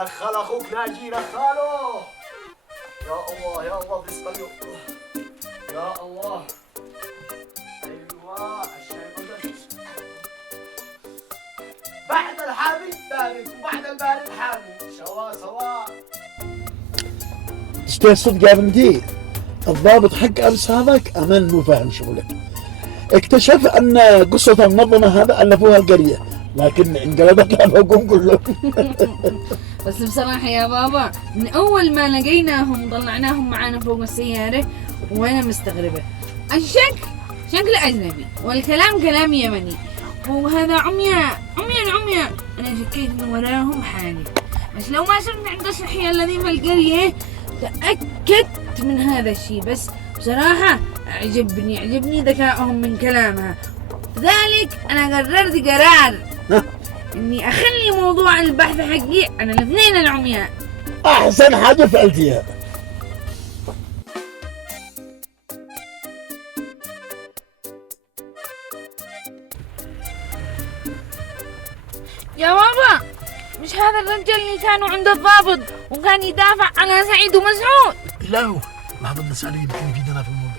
دخل اخوك ناجي دخله. يا الله يا الله برزق اليوم. يا الله. ايوه الشاي بدل. بعد الحامي بارد وبعد البارد حامي، سوا سوا. تشتهي الصدق يا بنتي، الضابط حق أمس هذاك أمان مو فاهم شغله. اكتشف أن قصة المنظمة هذا ألفوها القرية، لكن انقلبت على الحكوم كلهم. بس بصراحة يا بابا من أول ما لقيناهم طلعناهم معانا فوق السيارة وأنا مستغربة. شكل أجنبي والكلام كلام يمني، وهذا عمياء. أنا شكيت إنه وراهم حالي، بس لو ما صرت عند الصحية الذي في القرية تأكدت من هذا الشيء. بس بصراحة عجبني ذكائهم من كلامها، لذلك أنا قررت قرار إني أخلي موضوع البحث حقي عن الاثنين العمياء. أحسن حاجة فعلتيها. يا بابا، مش هذا الرجل اللي كانوا عند الضابط وكان يدافع عن سعيد ومسعود؟ لا هو ما بدنا نسأله، يمكن يفيدنا في الموضوع.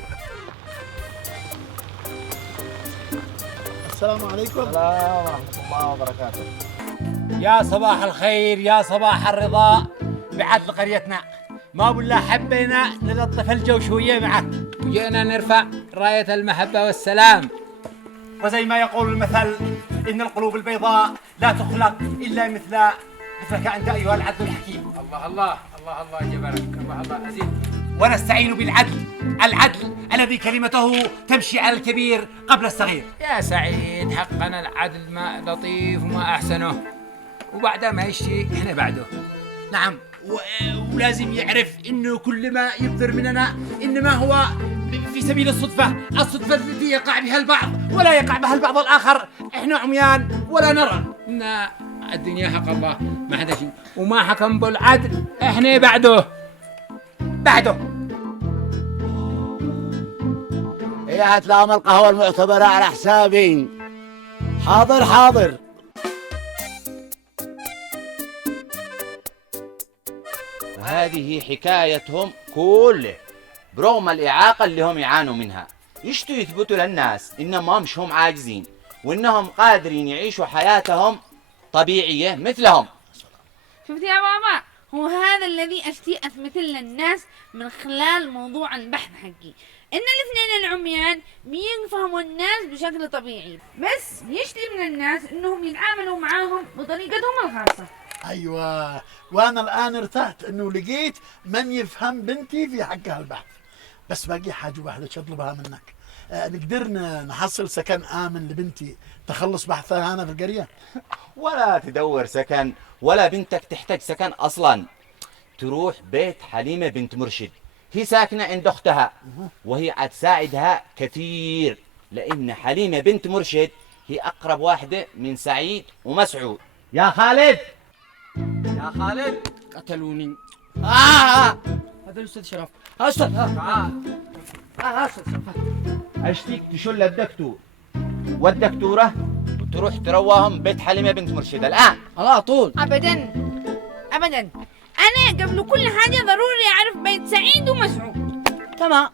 السلام عليكم. السلام ورحمة الله وبركاته. يا صباح الخير، يا صباح الرضا بعدل قريتنا. ما بالله حبينا نلطف الجو شوية معك، وجينا نرفع راية المحبة والسلام. وزي ما يقول المثل، إن القلوب البيضاء لا تخلق إلا مثلك أنت أيها العدل الحكيم. الله الله الله الله جبارك، الله الله أزيد. ونستعين بالعدل، العدل الذي كلمته تمشي على الكبير قبل الصغير. يا سعيد، حقنا العدل ما لطيف وما أحسنه، وبعد ما يشتي إحنا بعده. نعم، ولازم يعرف إنه كل ما يصدر مننا إنما هو في سبيل الصدفة التي يقع بها البعض ولا يقع بها البعض الآخر. إحنا عميان ولا نرى. إن الدنيا حق الله ما حدا شيء، وما حكم بالعدل إحنا بعده. هي هتلاقوا القهوة المعتبرة على حسابي. حاضر. وهذه حكايتهم كله برغم الإعاقة اللي هم يعانوا منها. يشتوا يثبتوا للناس إنهم مش هم عاجزين، وإنهم قادرين يعيشوا حياتهم طبيعية مثلهم. شفت يا بابا، هو هذا الذي أشتي أثبت للناس من خلال موضوع البحث حقي، إن الاثنين العميان بيفهموا الناس بشكل طبيعي، بس يشتي من الناس إنهم يتعاملوا معاهم بطريقتهم الخاصة. أيوة، وأنا الآن ارتحت إنه لقيت من يفهم بنتي في حقها البحث. بس باقي حاجة واحدة أطلبها منك. نقدر نحصل سكن آمن لبنتي تخلص بحثها هنا في القرية؟ ولا تدور سكن، ولا بنتك تحتاج سكن أصلا. تروح بيت حليمة بنت مرشد، هي ساكنة عند أختها، وهي هتساعدها كثير، لأن حليمة بنت مرشد هي أقرب واحدة من سعيد ومسعود. يا خالد، قتلوني. هذا الأستاذ شرف. أستاذ أشتيك تشل الدكتور والدكتورة وتروح ترواهم بيت حليمة بنت مرشد الآن على طول. أبدا، أنا قبل كل حاجة ضروري أعرف بيت سعيد ومسعود. تمام.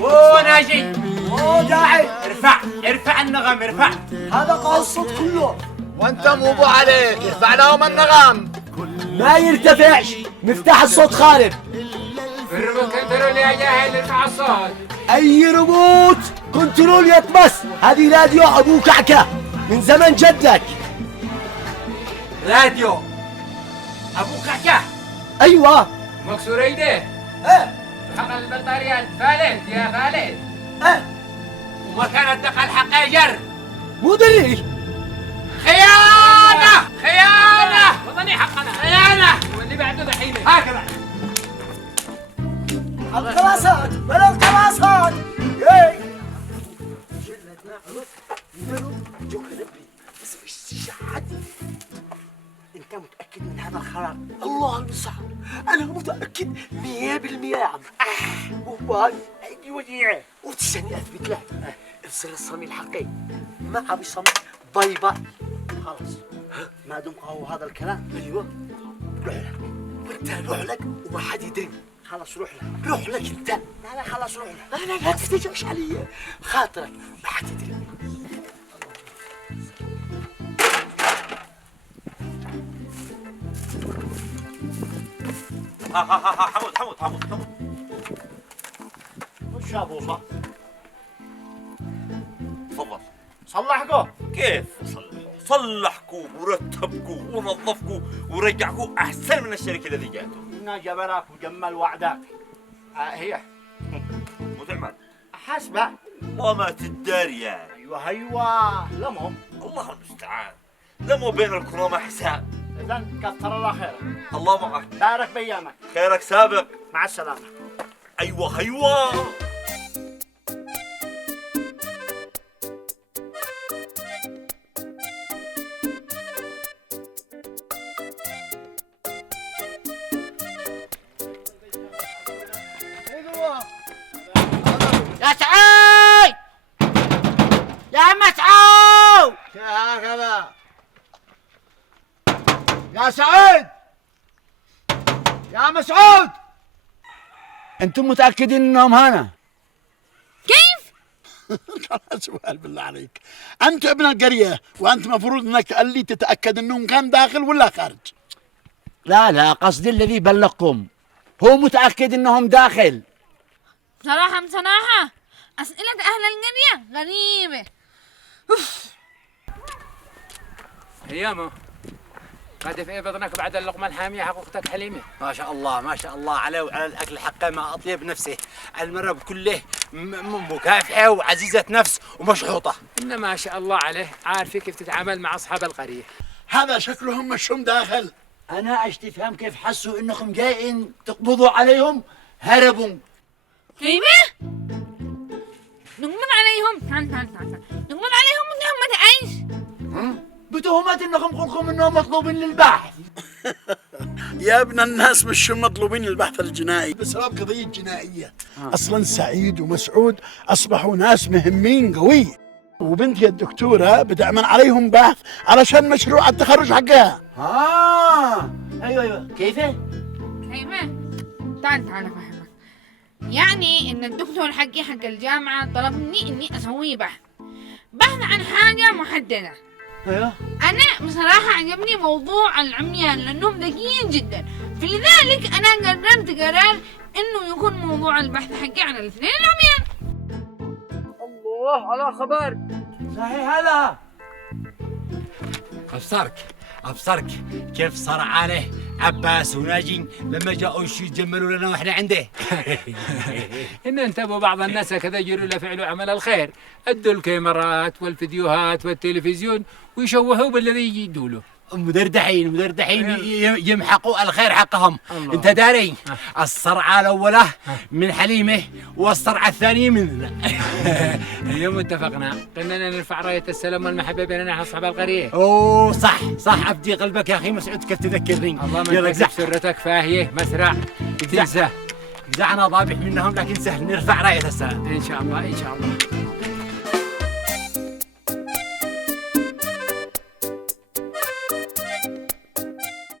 أوه ناجي، أوه داعي، ارفع النغم، ارفع. هذا قصد كله. وانت مو ابو عليك، ارفع لهم النغم. ما يرتفعش، مفتاح الصوت خارب. الريموت كنترول يا جاهل، ارفع الصوت. اي ريموت كنترول يطمس. هذه راديو ابو كعكة من زمن جدك. راديو أبو كعكة. ايوه. مكسور ايديه. حق البطارية فالت يا خالد. وما كانت دقة الحق يجر. مو دري. خيانة وطني حقنا. خيانة. واللي بعده دحين هكذا. القراصات. انت متاكد من هذا القرار؟ الله المستعان، انا متاكد 100% يا عم. وباي عندي وديعه وتستني اثبت لك السر الصميم الحقيقي مع ابي صميم. باي باي. خلاص ما دام قهوه هذا الكلام. ايوه روح لك وانت روح لك وما حد يدري. خلاص روح لك، روح لك انت. لا خلاص روح لك. انا لا تفتجعش علي خاطرك، ما حد يدري. حمود وش يا بوصه؟ تفضل. صلحكم. كيف صلحكوا ورتبكوا ونظفكوا ورجعكوا احسن من الشركه الذي جاته. إنا جبرك وجمل وعدك. هي متعمل حسبة. وما تداري يعني. ايوه لمو. الله المستعان، لمو بين الكرامة حساب. اذا كثر الله خيرك. الله معك، بارك بايامك. خيرك سابق. مع السلامه. ايوه يا سعيد يا مسعود. هكذا يا سعيد يا مسعود، انتم متاكدين انهم هنا؟ كيف؟ سؤال بالله عليك، انت ابن القريه وانت مفروض انك تقول لي تتاكد انهم كان داخل ولا خارج. لا قصدي الذي بلغكم هو متاكد انهم داخل. بصراحة أسئلة أهل القرية غريبة. ايامه قد في بطنك بعد اللقمه الحاميه حق اختك حليمه. ما شاء الله عليه وعلى الاكل حقه مع اطيب نفسه. المرة كله مكافحه وعزيزه نفس ومشحوطه. إن ما شاء الله عليه عارفه كيف تتعامل مع اصحاب القريه. هذا شكلهم مشهم داخل. انا عشت افهم كيف حسوا انكم جايين تقبضوا عليهم هربوا. كيف؟ نقبض عليهم. تعال نقبض عليهم انهم ما تعيش بتهمة انكم قلتم انهم مطلوبين للبحث. يا ابن الناس مشهم مطلوبين للبحث الجنائي بسبب قضيه جنائيه. اصلا سعيد ومسعود اصبحوا ناس مهمين قوي، وبنتي الدكتوره بتعمل عليهم بحث علشان مشروع التخرج حقها. ايوه كيف؟ تعال افهمك. يعني ان الدكتور حق الجامعة طلبني اني اسوي بحث عن حاجة محددة. ايوه انا بصراحة عجبني موضوع العميان لانهم ذكيين جدا، فلذلك انا قررت قرار انه يكون موضوع البحث حقي عن الاثنين العميان. الله على خبر. صحيح هذا. ابصرك كيف صار عليه عباس وناجي لما جاءوا يجملوا لنا واحنا عنده. ان انتبهوا بعض الناس كذا يجروا لفعل عمل الخير، ادوا الكاميرات والفيديوهات والتلفزيون ويشوهوا بالذي يدوا له. مدردحين يمحقوا الخير حقهم. انت داري الصرعه الاولى من حليمه والصرعه الثانيه مننا. اليوم اتفقنا اننا نرفع رايه السلام والمحبه بيننا اصحاب القريه. اوه صح ابدي قلبك يا اخي مسعود كيف تذكرني. الله ما تكذب سرتك فاهيه مسرع تنسى. جزعنا ضابح منهم لكن سهل نرفع رايه السلام ان شاء الله.